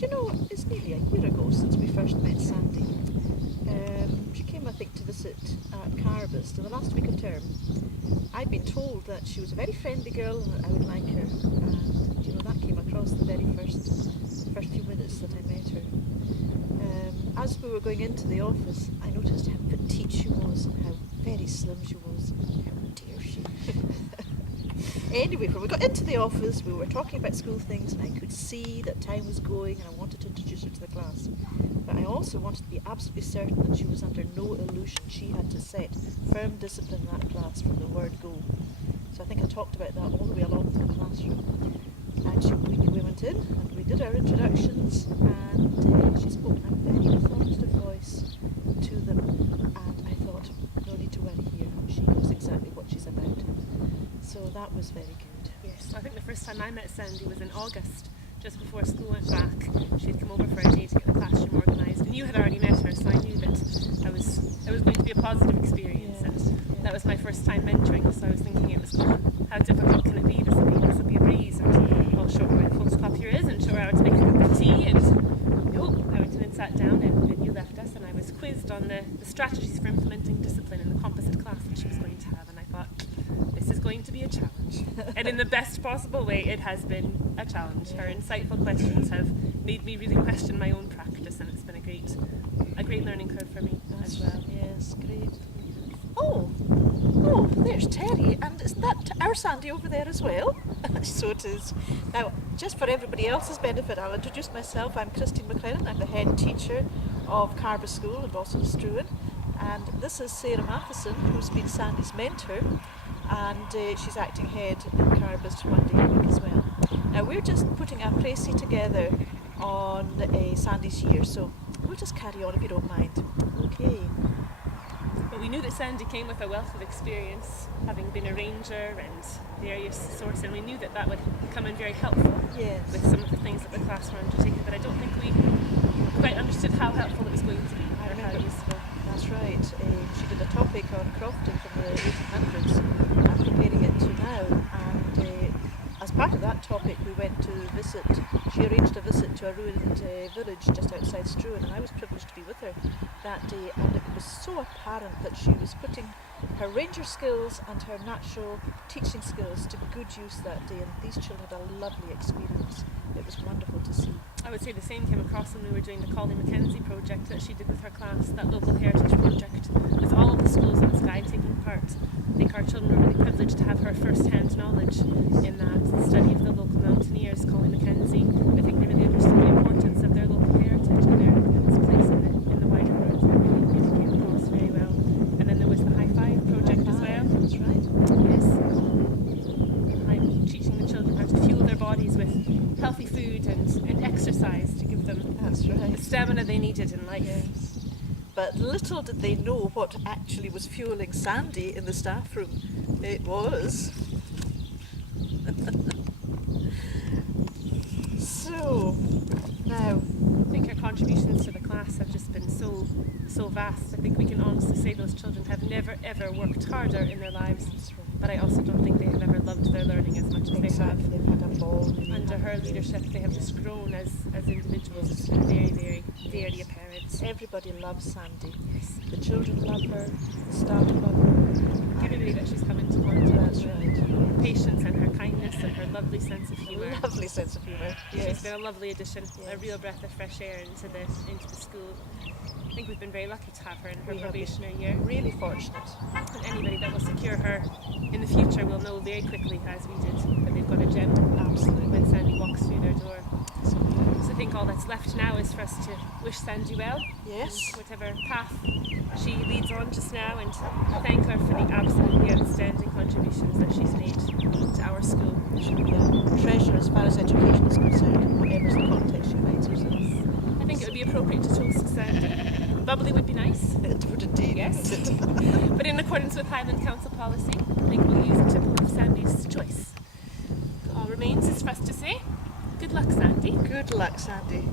you know, it's nearly a year ago since we first met Sandy. She came, I think, to visit at Carbost in the last week of term. I'd been told that she was a very friendly girl and that I would like her, and you know, that came across the very first few minutes that I met her. As we were going into the office, I noticed how petite she was and how very slim she was. How dare she? Anyway, when we got into the office, we were talking about school things, and I could see that time was going, and I wanted to introduce her to the class. But I also wanted to be absolutely certain that she was under no illusion. She had to set firm discipline in that class from the word go. So I think I talked about that all the way along to the classroom. And we went in, and we did our introductions, and she spoke in a very authoritative voice to them. And I thought, no need to worry here. She knows exactly what she's about. So that was very good. Yes, I think the first time I met Sandy was in August, just before school went back. She had come over for a day to get the classroom organised, and you had already met her, so I knew that it was going to be a positive experience. And that was my first time mentoring, so I was thinking it was, how difficult can it be? This will be a breeze, and I'll show her where the photocopier is and show her how to make a cup of tea. And I went in and sat down, and you left us, and I was quizzed on the strategies for implementing discipline in the composite class that she was going to have, and I thought, this is going to be a challenge. And in the best possible way, it has been a challenge. Her insightful questions have made me really question my own practice, and it's been a great learning curve for me as well. Yes, great. Oh, there's Terry, and is that our Sandy over there as well? So it is. Now, just for everybody else's benefit, I'll introduce myself. I'm Christine McLennan. I'm the head teacher of Carbost School in Boston Struan, and this is Sarah Matheson, who's been Sandy's mentor, and she's acting head in Carbost one day a week as well. Now, we're just putting a précis together on Sandy's year, so we'll just carry on if you don't mind. Okay. But we knew that Sandy came with a wealth of experience, having been a ranger and various sorts, and we knew that that would come in very helpful with some of the things that the class were undertaking, but I don't think we quite understood how helpful it was going to be, or how useful. That's right. She did a topic on crofting from the 1800s and comparing it to now, and as part of that topic we went to visit, she arranged a visit to a ruined village just outside Struan, and I was privileged to be with her that day, and it was so apparent that she was putting her ranger skills and her natural teaching skills to good use that day, and these children had a lovely experience. It was wonderful to see. I would say the same came across when we were doing the Collie Mackenzie project that she did with her class, that local heritage project, with all of the schools in Skye taking part. I think our children were really privileged to have her first-hand knowledge in that study of the local mountaineers, Collie Mackenzie. I think they really understood the importance of their local heritage and its place in the wider world. It really came across very well. And then there was the High Five project as well. That's right. Yes. I'm teaching the children how to fuel their bodies with healthy food and exercise to give them the stamina they needed in life. Yes. But little did they know what actually was fueling Sandy in the staff room. It was. So, now, I think her contributions to the class have just been so vast. I think we can honestly say those children have never ever worked harder in their lives. But I also don't think they have ever loved their learning as much as they have. They've had a ball. Under her leadership, they have just grown as individuals. It's been very, very, very apparent. Everybody loves Sandy. Yes. The children love her, the staff love her. Everybody that she's come into contact That's with. right. Her patience and her kindness and her lovely sense of humour. Lovely sense of humour. Yes. She's been a lovely addition, a real breath of fresh air into the school. I think we've been very lucky to have her in her probationary year. Really fortunate. And anybody that will secure her in the future will know very quickly, as we did, that they've got a gem. Absolutely. When Sandy walks through their door. So I think all that's left now is for us to wish Sandy well. Yes. Whatever path she leads on just now, and thank her for the absolutely outstanding contributions that she's made to our school. She'll be a treasure as far as education is concerned, whatever's the context she finds herself. I think it would be appropriate to toast Sandy. Bubbly would be nice. It would indeed. Yes. But in accordance with Highland Council policy, I think we'll use a tipple of Sandy's choice. All remains is for us to say, good luck, Sandy. Good luck, Sandy.